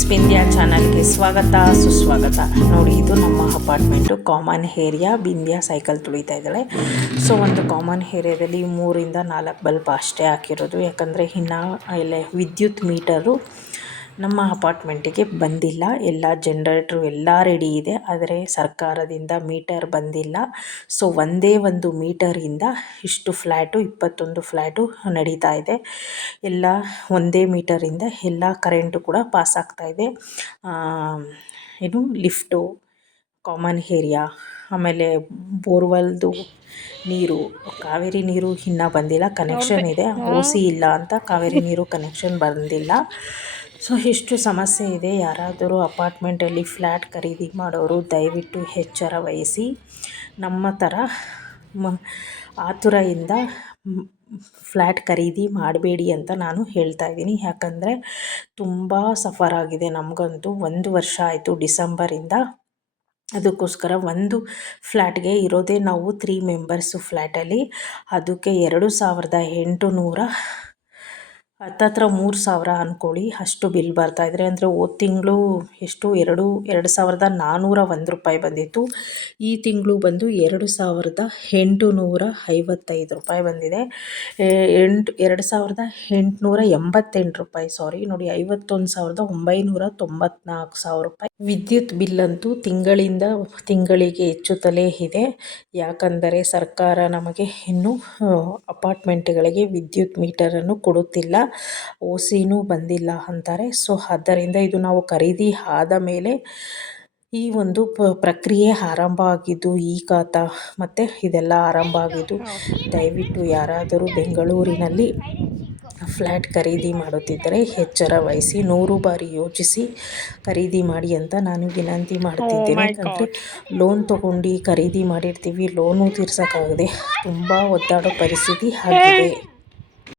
Friends, Bindya ಚಾನಲ್ಗೆ ಸ್ವಾಗತ ಸುಸ್ವಾಗತ. ನೋಡಿ, ಇದು ನಮ್ಮ apartment, common area. Bindya cycle ತುಳಿತಾ ಇದ್ದಾಳೆ. ಸೊ ಒಂದು ಕಾಮನ್ ಏರಿಯಾದಲ್ಲಿ 3 ರಿಂದ 4 ಬಲ್ಬ್ ಅಷ್ಟೇ ಹಾಕಿರೋದು, ಯಾಕಂದರೆ ಇನ್ನು ಎಲ್ಲ ವಿದ್ಯುತ್ ಮೀಟರು ನಮ್ಮ ಅಪಾರ್ಟ್ಮೆಂಟಿಗೆ ಬಂದಿಲ್ಲ. ಎಲ್ಲ ಜನರೇಟ್ರು ಎಲ್ಲ ರೆಡಿ ಇದೆ, ಆದರೆ ಸರ್ಕಾರದಿಂದ ಮೀಟರ್ ಬಂದಿಲ್ಲ. ಸೊ ಒಂದೇ ಒಂದು ಮೀಟರಿಂದ ಇಷ್ಟು ಫ್ಲ್ಯಾಟು 21 ಫ್ಲ್ಯಾಟು ನಡೀತಾ ಇದೆ. ಎಲ್ಲ ಒಂದೇ ಮೀಟರಿಂದ ಎಲ್ಲ ಕರೆಂಟು ಕೂಡ ಪಾಸ್ ಆಗ್ತಾ ಇದೆ. ಲಿಫ್ಟು, ಕಾಮನ್ ಏರಿಯಾ, ಆಮೇಲೆ ಬೋರ್ವೆಲ್ದು ನೀರು, ಕಾವೇರಿ ನೀರು ಇನ್ನೂ ಬಂದಿಲ್ಲ. ಕನೆಕ್ಷನ್ ಇದೆ, OC ಇಲ್ಲ ಅಂತ ಕಾವೇರಿ ನೀರು ಕನೆಕ್ಷನ್ ಬಂದಿಲ್ಲ. ಸೊ ಇಷ್ಟು ಸಮಸ್ಯೆ ಇದೆ. ಯಾರಾದರೂ ಅಪಾರ್ಟ್ಮೆಂಟಲ್ಲಿ ಫ್ಲ್ಯಾಟ್ ಖರೀದಿ ಮಾಡೋರು ದಯವಿಟ್ಟು ಎಚ್ಚರ ವಹಿಸಿ. ನಮ್ಮ ಥರ ಆತುರದಿಂದ ಫ್ಲ್ಯಾಟ್ ಖರೀದಿ ಮಾಡಬೇಡಿ ಅಂತ ನಾನು ಹೇಳ್ತಾ ಇದ್ದೀನಿ. ಯಾಕಂದರೆ ತುಂಬ ಸಫರ್ ಆಗಿದೆ ನಮಗಂತೂ. 1 ವರ್ಷ ಆಯಿತು ಡಿಸೆಂಬರಿಂದ. ಅದಕ್ಕೋಸ್ಕರ ಒಂದು ಫ್ಲ್ಯಾಟ್ಗೆ ಇರೋದೇ ನಾವು 3 ಮೆಂಬರ್ಸು ಫ್ಲ್ಯಾಟಲ್ಲಿ. ಅದಕ್ಕೆ 2800 ಹತ್ತತ್ರ 3000 ಅಂದ್ಕೊಳ್ಳಿ, ಅಷ್ಟು ಬಿಲ್ ಬರ್ತಾಯಿದ್ರೆ. ಅಂದರೆ ಹೋದ ತಿಂಗಳು ಎಷ್ಟು 2401 ರೂಪಾಯಿ ಬಂದಿತ್ತು. ಈ ತಿಂಗಳು ಬಂದು 2855 ರೂಪಾಯಿ ಬಂದಿದೆ. 2888 ರೂಪಾಯಿ, ಸಾರಿ ನೋಡಿ, 51,994 ರೂಪಾಯಿ ವಿದ್ಯುತ್ ಬಿಲ್ಲಂತೂ ತಿಂಗಳಿಂದ ತಿಂಗಳಿಗೆ ಹೆಚ್ಚುತ್ತಲೇ ಇದೆ. ಯಾಕಂದರೆ ಸರ್ಕಾರ ನಮಗೆ ಇನ್ನೂ ಅಪಾರ್ಟ್ಮೆಂಟ್ಗಳಿಗೆ ವಿದ್ಯುತ್ ಮೀಟರನ್ನು ಕೊಡುತ್ತಿಲ್ಲ, OCನೂ ಬಂದಿಲ್ಲ ಅಂತಾರೆ. ಸೊ ಆದ್ದರಿಂದ ಇದು ನಾವು ಖರೀದಿ ಆದ ಮೇಲೆ ಈ ಒಂದು ಪ್ರಕ್ರಿಯೆ ಆರಂಭ ಆಗಿದ್ದು, ಈ ಖಾತಾ ಮತ್ತು ಇದೆಲ್ಲ ಆರಂಭ ಆಗಿದ್ದು. ದಯವಿಟ್ಟು ಯಾರಾದರೂ ಬೆಂಗಳೂರಿನಲ್ಲಿ ಫ್ಲ್ಯಾಟ್ ಖರೀದಿ ಮಾಡುತ್ತಿದ್ದರೆ ಎಚ್ಚರ ವಹಿಸಿ, 100 ಬಾರಿ ಯೋಚಿಸಿ ಖರೀದಿ ಮಾಡಿ ಅಂತ ನಾನು ವಿನಂತಿ ಮಾಡ್ತಿದ್ದೇನೆ. ಯಾಕಂದರೆ ಲೋನ್ ತೊಗೊಂಡು ಖರೀದಿ ಮಾಡಿರ್ತೀವಿ, ಲೋನು ತೀರ್ಸೋಕ್ಕಾಗದೆ ತುಂಬ ಒದ್ದಾಡೋ ಪರಿಸ್ಥಿತಿ ಆಗಿದೆ.